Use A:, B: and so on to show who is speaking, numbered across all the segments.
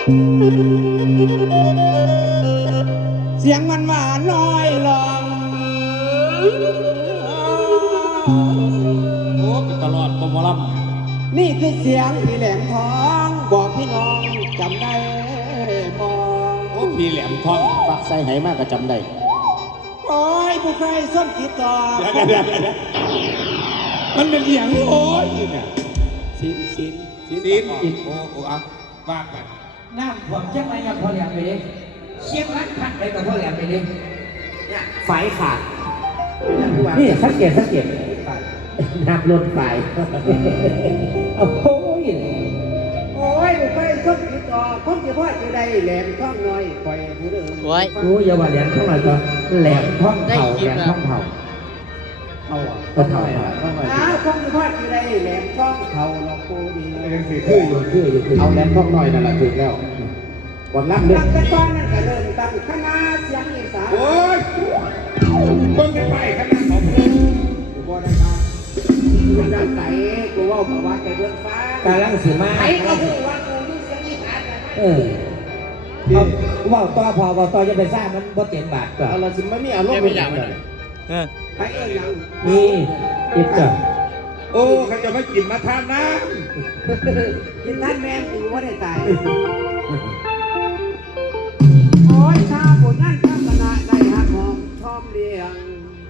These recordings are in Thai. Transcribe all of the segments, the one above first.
A: เสียงมันหวานลอยลอง
B: โอ้เป็นตลอดปมลัม
A: นี่คือเสียงพี่แหลมทองบอกพี่น้องจำได้มอง
B: โอ้พี่แหลมทอง
C: ฟักใส่ไหมากก็จำได้
A: โอ้ยผู้ใครส้นกีตาร์
B: มันเป็นอย่างโอ้ยเนี่ย
A: สิน
B: โอ้อ่ะว่ากัน
D: น้ำผมจะไม่กับพ่อแหลมไปเลยเชียงรักพัดไปกับพ่อแหลมไปเลยเนี่ยไฟขาดนี่สังเกตน้ำล้นไฟโอ้โห
A: โอ้ยผู้ใครส้นกีตาร์คนที่พ่อจะได้แหลมท้องน้อยปล่อยผู้เดิม
D: รู้อย่าว่าแหลมท้องหน่อยก่อนแหลมท้องเผาแหลมท้องเผาก็เท่าไหร่ละ
A: คนที่พ่อจะได้แหลมท้องเผาเราโคดี
C: คือเอาแหลมท้องหน่อยนั่นแหละถูกแล้ววันรับเลย
A: ตั้งแต่ก่อนนั่นก็เริ่มตั้งคณะเสียงอีสาน
B: โอ้ยต้นจะไปขนาดของกู
A: บ่ได้ครับกูดังไก่กูว่าประวัติแต่เรื่องฟ้าก
D: ำลังสีมา
A: ไอ้ก็คือว่ากูมีเสียงอีสาน
D: ว่าต่อพอว่าต่อจะไปสร้างมันบ่เต็มบาทก็
C: เอาละสิไม่มีอารมณ์เป็นอย่างนั้น
A: ไอ้เอ็งยัง
D: นี่อิบจ้ะ
B: โอ้เขาจะไม่กินมาทานน้
A: ำกินท่านแม่กูว่าได้ตายโอ้ยชาบุญนั่นข้ามคณะได้หักหอมชอมเลี้ยง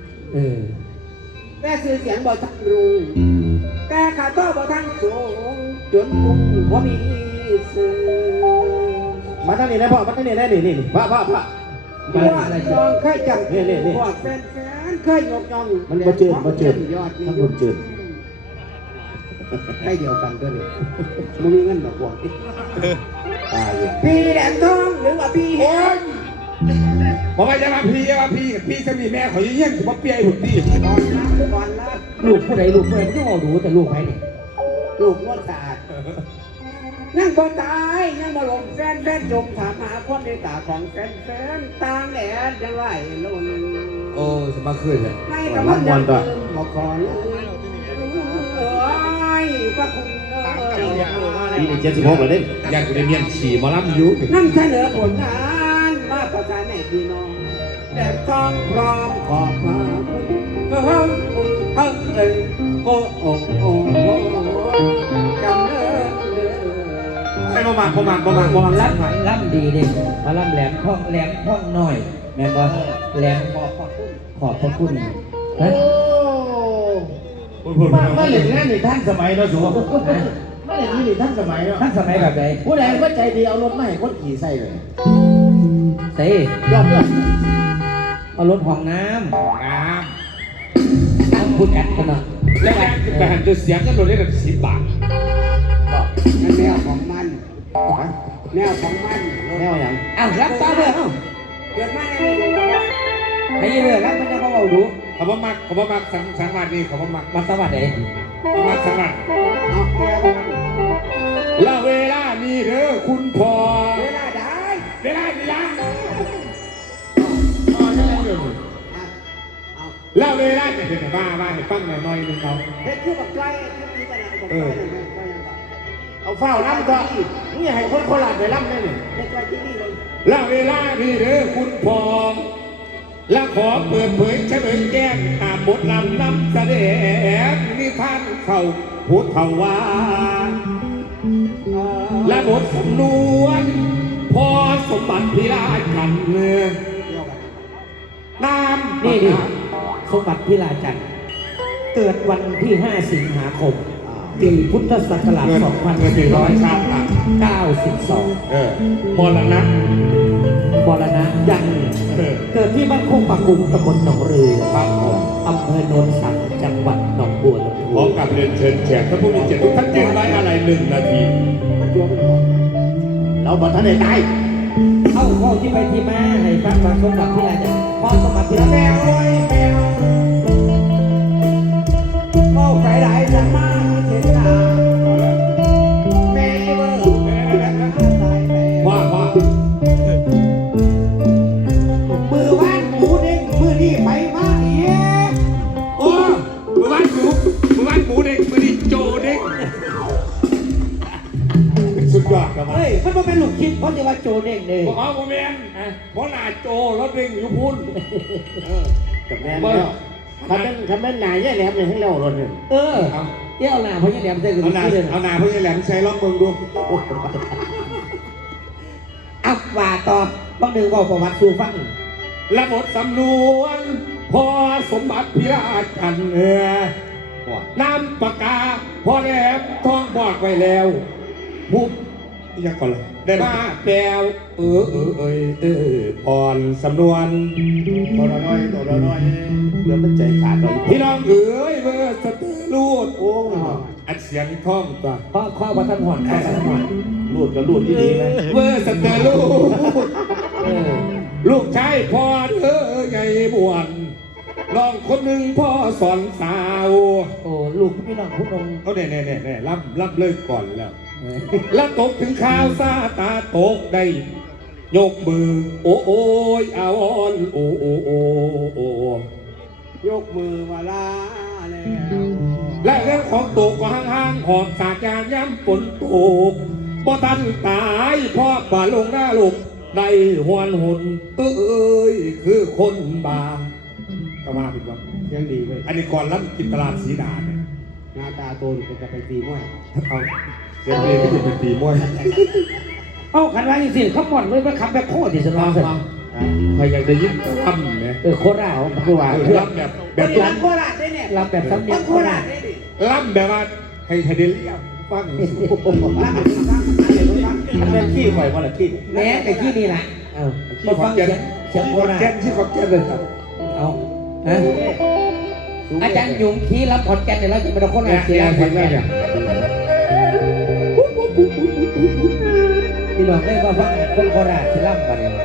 A: แต่สื่อเสียงบ่ทันรู้แต่ขาโต้บ่ทันสูงจนปุ่มว่ามีสื่อ
C: มาท่านนี้นะพ่อมาท่านนี้นะนี่พระ
A: พวกน้องเคยจำพวกแฟนเคยยกย่อง
C: มันมาเจอย
A: อด
C: ทั้งหมดเจอ
A: ให้เดียวกันก็เลยมึงมีเงินดอกบัว
C: ตาย
A: พี่แหลมทองหรือว่าพี่เห็น
B: บอกว่าจะมาพี่จะมีแม่เขาเยี่ยงถือว่าเปียหุ่นดี
A: ก่อนละ
D: ลูกผู้ใดมันต้องเอาดูแต่ลูกไหมเนี่ย
A: ลูกงดสะอาดนั่งบ่ตายนั่งบ่ลงแฟนจมถามหาความในตาของแฟนต่างแดดจะไหลลง
B: โอ้สมาคืนเลย
A: ในกำลังยังบอกขอเลยพระคุณ
C: ปีนี้76เลยเด้
B: อยากจะเรียนขี่มาล่ำยุ
A: นั่งเสนอผลงานมาประกาศให้พี่น้องแต่ต้องพร้อมขอบมาโอ้จำเด้อ
B: ประมาณ
D: ล่ำดีเด็กมาล่ำแหลมท้องหน่อยแม่บอกแหลมขอบพระคุณ
C: มาเล่นงานในท่านสมัยเนาะสูมาเล่นนี่ในท่านสมัยเนาะ
D: ท่านสมัยแบบไหน
C: ผู้ใดว่าใจดีเอารถมาให้คนขี่ใส่เลย
D: ใส่
C: ยอม
D: เอารถห้องน้ำตั้งพูดกันกันเนาะ
B: แล้วแต่หันจะเสียงก็โดนเรียกกัน10 บาท
A: นั่นแนวของมันแนว
C: อย่าง
D: รับตาเบื่อ
A: เกิดมาได้เลย
D: ให้เบื่อรับมันจะเขาเอาดู
B: เขาบอกมากสังวัดนี่เขาบอก
D: มาสวัสดี
B: มาสังวัดแล้วเวลานี้เด้อคุณพ่อ
A: เวลาได้
B: เวลานี่ละแล้วเวลาจะเป็นบ้าให้ฟังหน่อยนึงเขา
A: เฮ็ดคู่กับใกล้ที่กัน
C: เอาเฝ้าน้ำก็นี่ให้คนโคราชไปล่ำได้เลย
A: เฮ็ดไว้ที่นี่เลย
B: แล้วเวลานี้เด้อคุณพ่อและขอเปิดเผยเฉลยแจ้งตามบทนำแสดงนิทานเขาพุทธวาและบทสำนวนพอสมบัติพิราชกันเมืองน้ำ
D: นี่สมบัติพิราชันเกิดวันที่5 สิงหาคมปีพุทธศักราช2492
B: มรณ
D: ะยังเกิดที่บ้านโคกปากกุมตำบลหนองเรืออำเภอโนนสังจังหวัดหนองบัวลำพู
B: พร้อมกับเรียนเชิญแขกท่านผู้มีเกียรติทุกท่านเตรียมไว้อะไร1 นาที
C: เราบอกท่านได้ตาย
D: เข้าที่ไปที่มาให้ฟังสมบัติที่ไรเนี่ยพ่อสมบัติที่ไร
A: แมวเข้าไปไหนจะมาเห็นหน้าแม่เบอร์
B: ว่า
A: มือบ้านหมูเด้งมือนี่ไปมาเอ๊ะ
B: โอ้มือบ้านหมูเด้งมือนี่โจเด้งสุดยอดประมาณ
D: เฮ้ยมันบ่เป็นลูกคิดเพราะจะว่าโจเด้งเลย
B: บอกโมเมนเพราะหนาโจรถเร่งอยู่พุ่น
C: กับแม่แล้วทำเป็นหนาแย่แหลมเลยให้เรารถหนึ่ง
D: เออเดี๋ยวเอาหน้าเพราะยังแหลมใส่กัน
B: เอาหนา
D: เลย
B: เอาหนาเพื่อแหลมใช้ล็อกเมืองดู
D: อับว่าต่อบางหนึ่งบอกประวัติสู่ฟัง
B: ระบบสำนวนพอสมบัติพิราชกันน้ำปากกาพอแหลมท้องบอกไว้แล้วปุ๊บยังก่อนเลยได้มาแปลวอ่อนสำนวน
C: ตัวละน้อยเดี๋ยวมันใจขาดเลย
B: พี่น้องเอ๋ยเมื่อสตือรูด
C: โอ้
B: อัดเสียงท่องตัว
D: ข้อวัฒนห่อนข้อวัฒนห่อน
C: รูดกับรูดที่ดีไหม
B: เมื่อสตือรูดลูกชายพ่อเธอใหญ่บวนน้องคนหนึ่งพ่อสอนสาว
D: โอ้ลูกพี่น้องพุทธองค์
B: เขาเนี่ยรับเลิกก่อนแล้ว แล้วตกถึงข้าวซาตาตกได้ยกมือโอ้ยอาวอนโอ้
A: ยกมือมาลาแล้ว
B: และเรื่องของตกก็ห่างๆหอบสากยางย้ำฝนตกบ่ทันตายพ่อป่าลงหน้าลูกได้หวนหุนคือคนบาก็มาผิดว่า
A: ยังดีเว้ย
B: อันนี้ก่อนรับกินตลาดสีดาเนี่ย
A: หน้าตาโตนี่จะไปตีมวย
B: เอาเสียงเพลงก็จะเป็นตีมวย
D: เอ้าขันว่าอย่างสิเขาหมดเลยว่าขับแบบโคตรที่สนองสิ
B: ใครอยากจะยิ้มล่ำเนี่ย
D: โคราชคือว่า
B: ล่ำแบบ
A: แบบลำโคราชได้เนี่ย
D: รับแบบสำเนียง
A: ลำโคราชได้ดิ
B: ล่ำแบบว่าให้เดลี่ฟัง
A: ลำ
C: เป็นขี้ไฟว่าละขี้
D: แม้แต่ที่นี่แหละเอ้า
B: ที่ขอนแก่น
D: เสียงโคราช
B: ที่ขอนแก่นเลยครับ
D: เอาฮะอาจารย์ยุงขี้รับขอนแก่นเนี่ยเราจะเป็นคนอะไรเสียงขอนแก่นพี่น้องได้ก็ฟังคนโคราชที่รับกันเนี่ย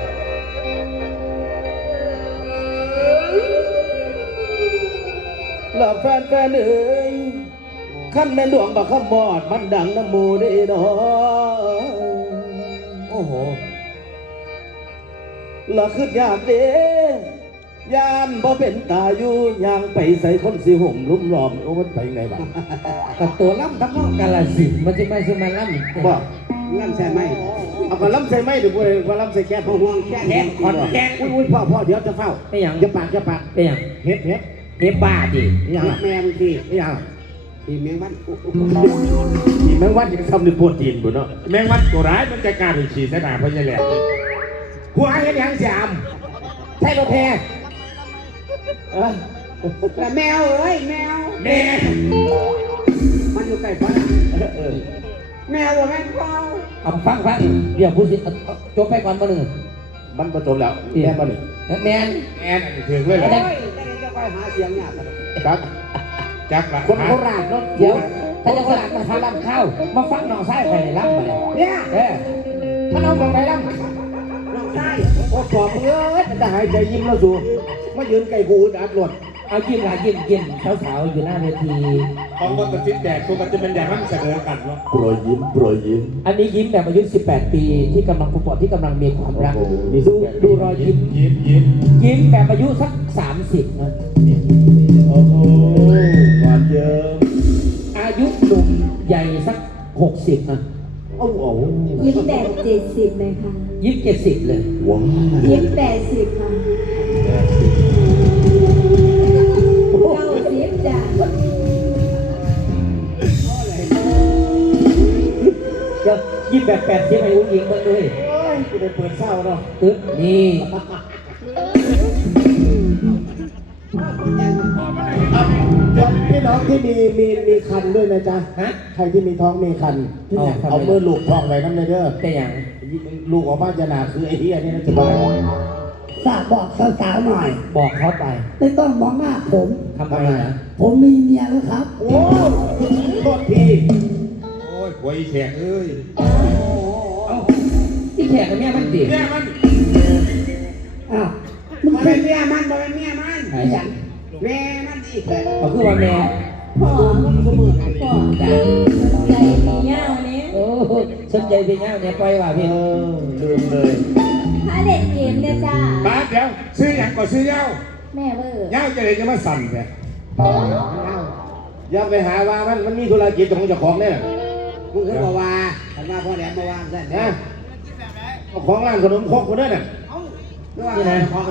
C: หลับแฟนเอ้ยขั้นแม่ดวงบักขมอดมันดังน้ำมูได้ดอ
B: โอ้โห
C: ละคืดยากเด้ยานบ่เป็นตาอยู่ยางไปใส่คนสิห่มลุ่มหลอมโอ้มันไปไงบ้าง
D: กับตัวล่ำทั้งนอกกาลสินธุ์มันจะไม่ใช่มาล่ำ
C: บอก
A: ลำใช่ไหม
C: เอาก็ล้ำใส่ไม้หรือว่าล้ำใส่แก๊ส
A: ห่วงแค่
D: แค่ขอนแก่น
C: อุ้ยพ่อเดี๋ยวจะเฝ้า
D: ไม่อย่าง
C: จะปาก
D: ไม่อย่าง
C: เฮ็ด
D: เฮ็บบ้าดิ
C: อย่าง
A: แม่บางที
C: อย่าง
A: ทีแมงวัน
C: ที่แมงวันจะทำในโปรตีนบุญเนาะ
B: แมงวันตัวร้ายมันจะกล้าไปฉีดสนามเพราะยังแหละ
C: หัวเฮ็ดยังสามใช่รถแพร
A: แต่แมวเอ้ยแมว
B: แม่
A: มันอยู่ใกล้ฟ้าแมวว่าแม่เฝ้า
D: เอาฟังเดี๋ยวพูดสิจบไปก่อนมาหนึ่ง
C: มันประจบแล้วแม่มาหนึ่ง
D: แมน
B: แอนอันนี้ถึงเลยเหรอ
A: โอ้ยจะไปหาเสียงเนี่ย
C: ครับ
B: จักละ
C: คนโคราชเนาะ
D: เดี๋ยวถ้าจะสลัดมาทำลำข้าวมาฟังน้องไส้ใครในลำมาเลย
A: เนี่ย
C: มันเอาของไหนล่ะ
A: น้องไส้
C: โอ้กรอบเอ้ยแต่หายใจยิ้มแล้วสูมายืนไก่กูอัดหลด
D: เอายิ้มละยิ้มสาวๆอยู่หน้าเวที
B: ของคนตัดสินแดกตัวมันจะเป็นแดกมันเสนอกันเนาะ
C: โปรยยิ้ม
D: อันนี้ยิ้มแบบอายุ18 ปีที่กำลังประกอบที่กำลังมีความรัก
C: โอ้โห
D: ดูรอยยิ้ม ยิ้มแบบอายุสัก30นะ
C: โอ้โหหวานเยิ้ม
D: อายุหนุ่มใหญ่สัก60นะ
C: โอ้โห
E: ยิ้มแบบ70เลยค่ะ
D: ยิ้ม70เลย
C: ว้าว
E: ยิ้ม80ค่ะ90จ้ะ
D: เดี๋ยวยิ้มแบบ80ให้อุ้งยิงมาด้วย
C: โอ้ยกูได้เปิดเศร้าเนาะ
D: ตึ๊บนี่
C: พี่น้องที่มีคันด้วยนะจ๊ะ
D: ฮะ
C: ใครที่มีท้องมีคัน เอามือลูกท้องไว้น้ำเลยเด้อ
D: แต่อย่าง
C: ลูกออกบ้านจะหนาคือไอ้เหี้ยนี่นะจะบาย
F: ฝากบอกสาวๆหน่อย
D: บอกเขาไป
F: ไม่ต้องมองหน้าผม
D: ทำไมนะ
F: ผมมีเมียแล้วครับ
C: โอ้โทษที
B: โอ้ยหัวอีแขกเอ้ย
D: ที่แขกกับแม่มันติ
B: เนี่ยมัน
F: อ้าว
A: มันเป็นเมียมันบ่เป็นเมียมัน
D: ไหนฉัน
A: แม่มันอีกเลย
D: เขาคือว่าแม่
E: พ่อพ่อใจมีเงาเนี้ย
D: โอ้สนใจไปเงี้ยเนี่ยปล่อยว่าพี่
C: ลืมเลย
E: ถ้าเล่นเกมเนี่ยจ้า
B: บ้าเดี๋ยวซื้ออย่างก็ซื้อเย้า
E: แม่เวอร์
B: เย้าจะเลยจะมาสั่นแก
C: อย่าไปหาว่ามันมีธุรกิจของเจ้าของเนี่ย
A: มึงเคยบอกว่าคันว่าพ่อแหลมมาวางซะ
C: นะของร้านขนมครกคนนั้นน่ะ
A: นี่นะ